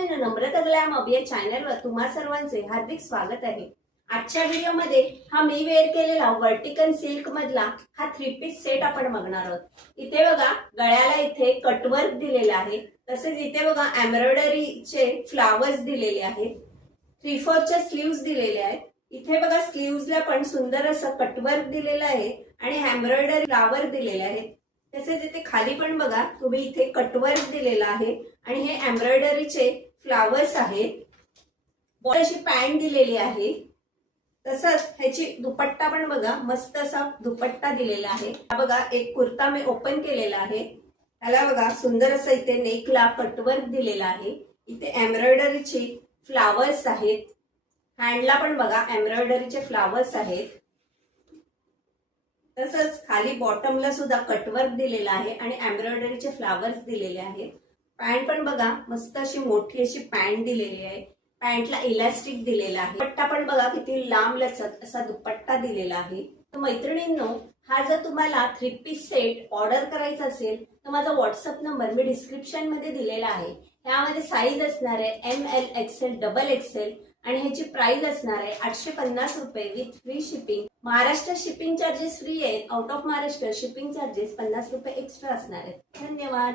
मैत्रिणींनो, नम्रता glam up या चॅनलवर तुम्हा सर्वांचे हार्दिक स्वागत आहे। आजच्या व्हिडिओमध्ये हा मी वेअर केलेला वर्टिकल सिल्क मधला हा 3 पीस सेट आपण बघणार आहोत। इथे बघा गळ्याला इथे कटवर्क दिलेला आहे, तसेच इथे बघा एम्ब्रॉयडरीचे फ्लावर्स दिलेले आहेत, 3/4 च्या स्लीव्स दिलेले आहेत। इथे बघा स्लीव्सला पण सुंदर असं कटवर्क दिलेलं आहे आणि एम्ब्रॉयडरी फ्लावर दिलेले आहेत। तसेच इथे खाली पण बघा तुम्ही इथे कटवर्क दिलेला आहे आणि हे एम्ब्रॉयडरीचे फ्लावर्स आहेत। बॉडी अशी पॅन्ट दिलेली आहे, तसंच ह्याची दुपट्टा पण बघा मस्त असा दुपट्टा दिलेला आहे। हा बघा एक कुर्ता मी ओपन केलेला आहे, त्याला बघा सुंदर असं इथे नेकला कटवर्क दिलेला आहे। इथे एम्ब्रॉयडरीचे फ्लावर्स आहेत, हँडला पण बघा एम्ब्रॉयडरीचे फ्लावर्स आहेत। तसंच खाली बॉटमला सुद्धा कटवर्क दिलेला आहे आणि एम्ब्रॉयडरीचे फ्लावर्स दिलेले आहेत। पॅन्ट पण बघा मस्त अशी मोठी अशी पॅन्ट दिलेली आहे, पॅन्टला इलास्टिक दिलेला आहे। दुपट्टा पण बघा किती लांब लचक असा दुपट्टा दिलेला आहे। तर मैत्रिणींनो, हा जर तुम्हाला 3 पीस सेट ऑर्डर करायचा असेल तर माझा व्हॉट्सअप नंबर मी डिस्क्रिप्शन मध्ये दिलेला आहे। यामध्ये साईज असणार आहे ML XL XXL आणि ह्याची प्राइस असणार आहे 850 रुपये with free shipping. Maharashtra shipping charges free आहेत, out of Maharashtra shipping charges 50 रुपये एक्स्ट्रा असणार आहेत। धन्यवाद।